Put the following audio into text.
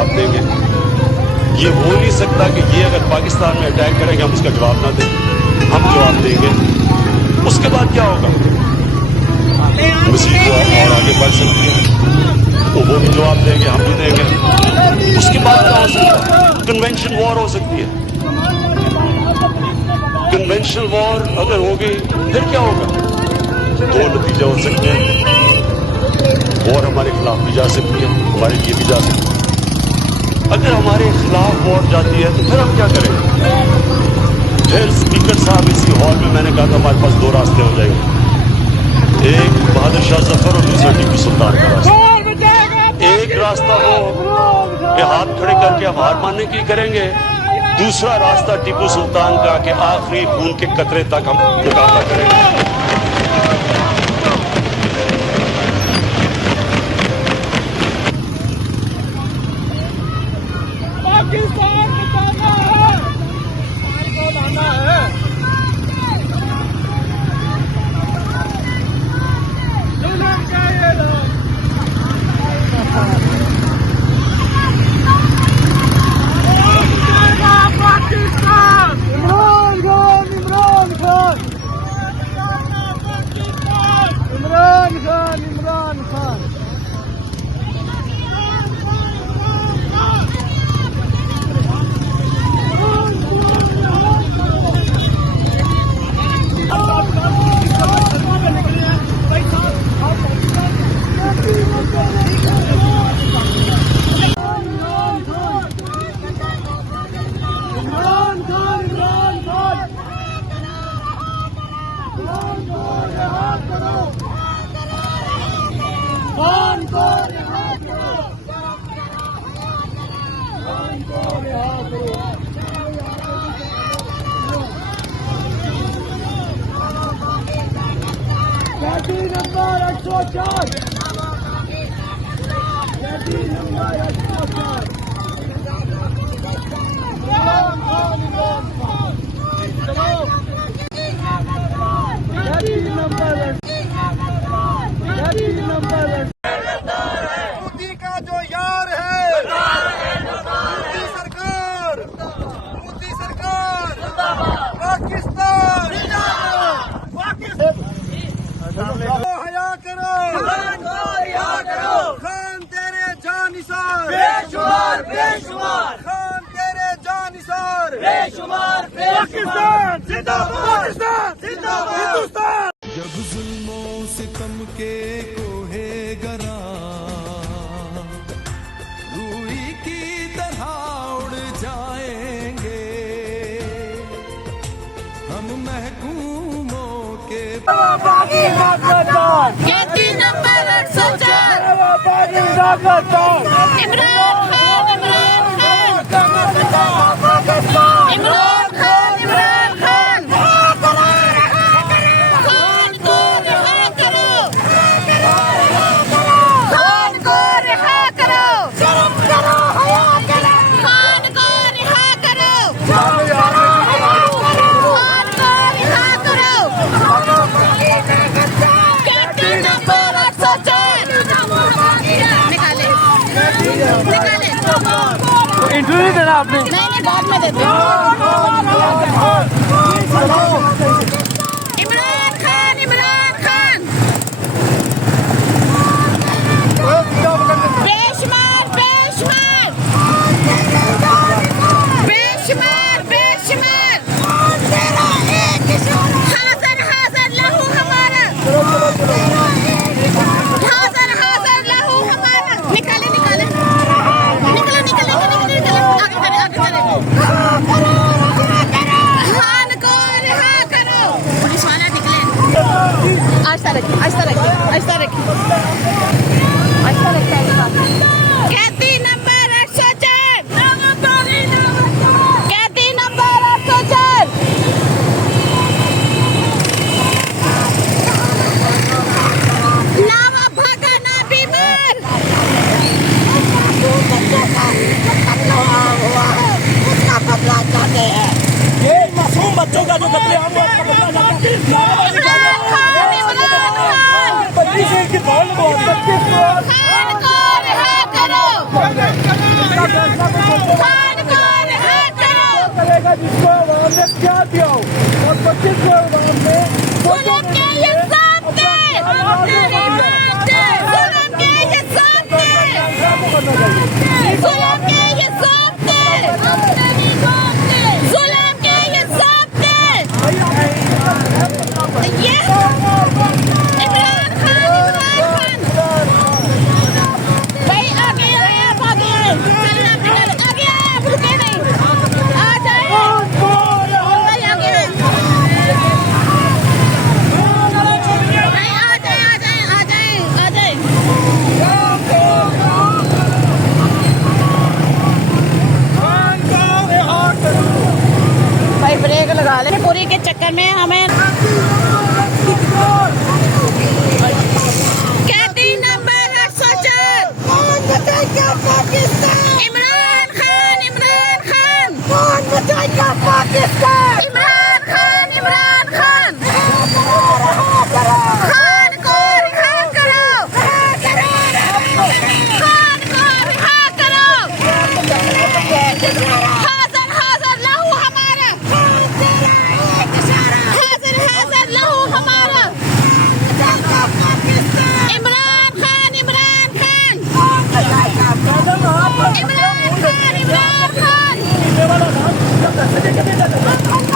जवाब देंगे। ये हो नहीं सकता कि ये अगर पाकिस्तान में अटैक करेंगे हम उसका जवाब ना दें, हम जवाब देंगे। उसके बाद क्या होगा? मसीह और आगे बढ़ सकती है तो वो भी जवाब देंगे, हम भी देंगे। उसके बाद क्या हो सकता है? कन्वेंशन वॉर हो सकती है। कन्वेंशनल वॉर अगर होगी फिर क्या होगा? दो नतीजे हो सकते हैं। वॉर हमारे खिलाफ भी जा सकती है, हमारे लिए भी जा सकती है। अगर हमारे खिलाफ वॉर जाती है तो फिर हम क्या करेंगे? फिर स्पीकर साहब इसी हॉल में मैंने कहा था हमारे पास दो रास्ते हो जाएंगे, एक बहादुर शाह जफर और दूसरा टीपू सुल्तान का रास्ता। एक रास्ता हो कि हाथ खड़े करके हम हार मानने की करेंगे, दूसरा रास्ता टीपू सुल्तान का कि आखिरी खून के कतरे तक हम मुकाबला करेंगे। मोदी का जो यार है, मोदी सरकार, मोदी सरकार, पाकिस्तान, हया करो, खान तेरे जानिसार, बेशुमार बेशुमार, खान तेरे जानिसार, बेशुमार पाकिस्तान जिंदाबाद, पाकिस्तान जिंदाबाद, हिंदुस्तान। जब जुल्मों सितम के कोहे गरा रूई की तरह उड़ जाएंगे, हम महकूमों के कहती नंबर 804 इमरान खान, इमरान खान, इमरान खान, इमरान खान, खान को रिहा करो, खान को रिहा करो, खान को रिहा करो, खान को रिहा करो। कहती नंबर 804 निकाले, निकाले। इंटरव्यू देना आपने? नहीं, बाद में देते। इमरान खान, इमरान खान, बेशुमार बेशुमार, बेशुमार बेशुमार, हाज़र हाज़र लहू हमारा, हाज़र हाज़र लहू हमारा। निकाले, निकाले, निकले, निकले, निकले, निकले, आगे करे, आगे करे। खान को रिहा करो। पुलिस वाला निकले। आहिस्ता रखिए, आहिस्ता रखिए, आहिस्ता रखिए, आहिस्ता रखिए। कहती नंबर 804, कहती नंबर 804, ना वो भागा ना बीमार, उसका बदला चाहते हैं। ये मासूम बच्चों का जो कत्लेआम हुआ उसका बदला चाहते हैं। इमरान खान, इमरान खान, 25 की बॉल को 25 खान को रिहा करो। मजबूरी के चक्कर में हमें कहती नंबर 804 इमरान खान इमरान खान इमरान खान इमरान खान खान को रिहा करो खान को रिहा करो हाज़र हाज़र लहू हमारा हाज़र हाज़र लहू हमारा इमरान खान इमरान खान इमरान खान इमरान खान